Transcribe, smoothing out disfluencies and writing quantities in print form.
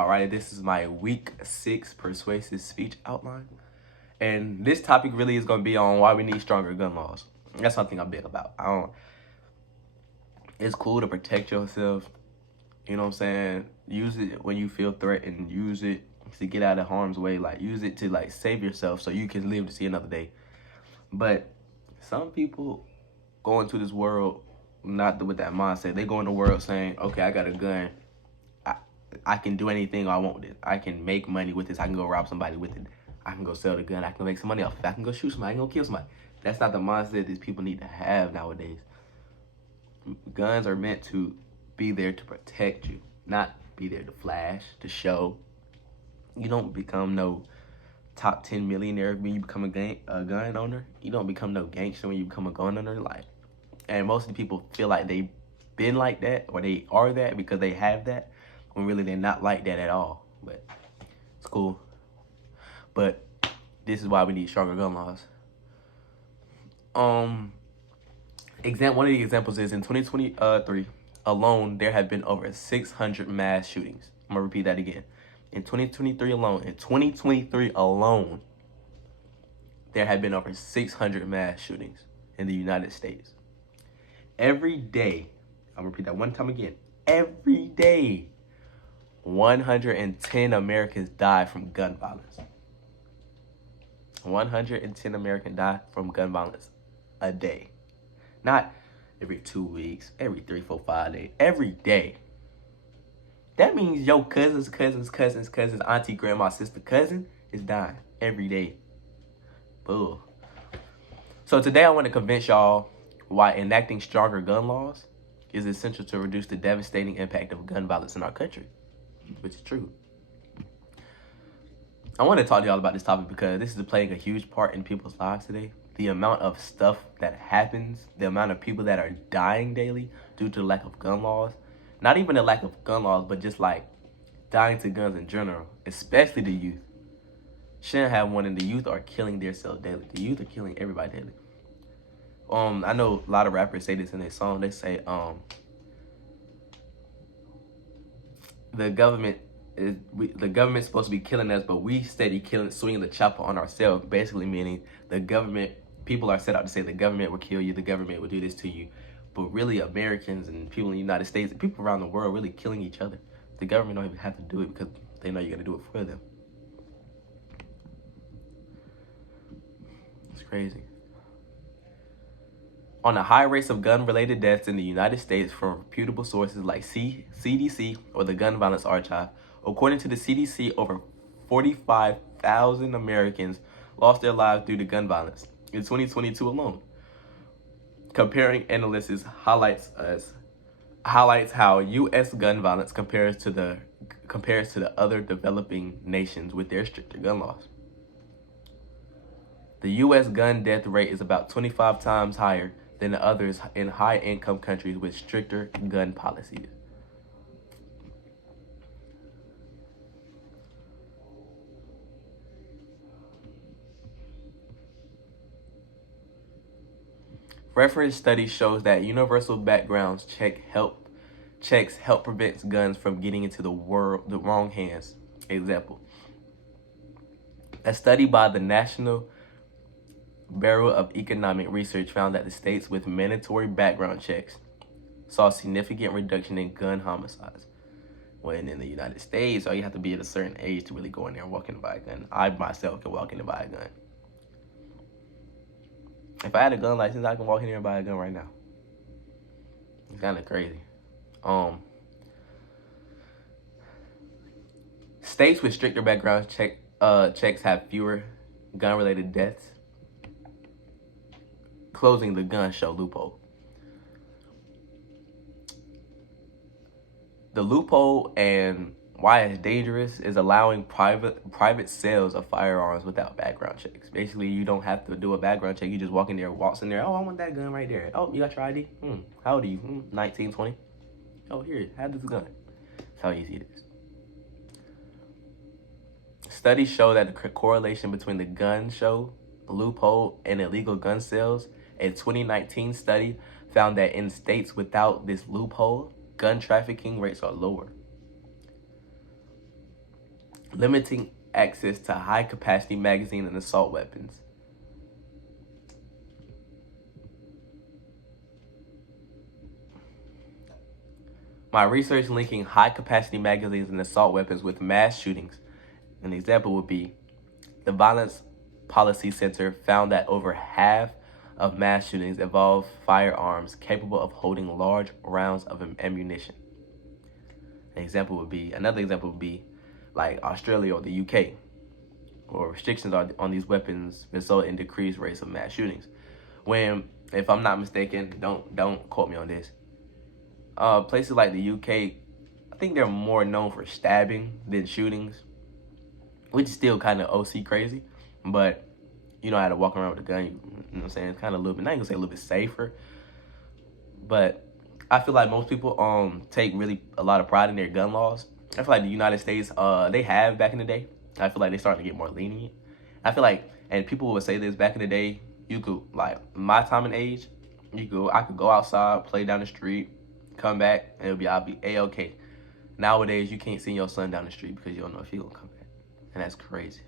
Alright, this is my week 6 persuasive speech outline. And this topic really is going to be on why we need stronger gun laws. That's something I'm big about. It's cool to protect yourself. You know what I'm saying? Use it when you feel threatened. Use it to get out of harm's way. Like, use it to, save yourself so you can live to see another day. But some people go into this world not with that mindset. They go in the world saying, okay, I got a gun. I can do anything I want with it. I can make money with this. I can go rob somebody with it. I can go sell the gun. I can make some money off it. I can go shoot somebody. I can go kill somebody. That's not the mindset these people need to have nowadays. Guns are meant to be there to protect you, not be there to flash, to show. You don't become no top 10 millionaire when you become a gun owner. You don't become no gangster when you become a gun owner. And most of the people feel like they've been like that or they are that because they have that, when really they're not like that at all. But it's cool. But this is why we need stronger gun laws. One of the examples is in 2023 alone, there have been over 600 mass shootings. I'm gonna repeat that again. In 2023 alone, there have been over 600 mass shootings in the United States. Every day, I'm gonna repeat that one time again. Every day, 110 Americans die from gun violence. 110 Americans die from gun violence a day. Not every 2 weeks, every 3, 4, 5 days. Every day. That means your cousins, auntie, grandma, sister, cousin is dying every day. Boo. So today I want to convince y'all why enacting stronger gun laws is essential to reduce the devastating impact of gun violence in our country, which is true. I want to talk to y'all about this topic because this is playing a huge part in people's lives today. The amount of stuff that happens, the amount of people that are dying daily due to the lack of gun laws. Not even the lack of gun laws, but just dying to guns in general, especially the youth. Shouldn't have one, and the youth are killing themselves daily. The youth are killing everybody daily. I know a lot of rappers say this in their song. They say, the government's supposed to be killing us, but we steady swinging the chopper on ourselves. Basically meaning people are set out to say the government will kill you, the government will do this to you. But really, Americans and people in the United States and people around the world really killing each other. The government don't even have to do it because they know you're gonna do it for them. It's crazy. On the high rates of gun-related deaths in the United States from reputable sources like CDC or the Gun Violence Archive, according to the CDC, over 45,000 Americans lost their lives due to gun violence in 2022 alone. Comparing analysis highlights how U.S. gun violence compares to the other developing nations with their stricter gun laws. The U.S. gun death rate is about 25 times higher than the others in high-income countries with stricter gun policies. Reference study shows that universal background checks help prevent guns from getting into the wrong hands. Example: a study by the National Bureau of Economic Research found that the states with mandatory background checks saw a significant reduction in gun homicides. When in the United States, all you have to be at a certain age to really go in there and walk in and buy a gun. I myself can walk in and buy a gun. If I had a gun license, I can walk in here and buy a gun right now. It's kind of crazy. States with stricter background checks have fewer gun-related deaths, closing the gun show loophole. The loophole and why it's dangerous is allowing private sales of firearms without background checks. Basically, you don't have to do a background check. You just walk in there, waltz in there. Oh, I want that gun right there. Oh, you got your ID? How old are you? 19, 20? Oh, here, have this gun. That's how easy it is. Studies show that the correlation between the gun show loophole and illegal gun sales. A 2019 study found that in states without this loophole, gun trafficking rates are lower. limiting access to high-capacity magazine and assault weapons. My research linking high-capacity magazines and assault weapons with mass shootings. An example would be the Violence Policy Center found that over half of mass shootings involve firearms capable of holding large rounds of ammunition. Another example would be like Australia or the UK, or restrictions on these weapons result in decreased rates of mass shootings. When, if I'm not mistaken, don't quote me on this. Places like the UK, I think they're more known for stabbing than shootings, which is still kind of OC crazy, but you know how to walk around with a gun. You know what I'm saying? It's kind of a little bit, not even say a little bit safer, but I feel like most people take really a lot of pride in their gun laws. I feel like the United States, they have back in the day. I feel like they're starting to get more lenient. I feel like, and people would say this back in the day, you could, like, my time and age, I could go outside, play down the street, come back, and I'll be A-okay. Nowadays, you can't send your son down the street because you don't know if he's gonna come back, and that's crazy.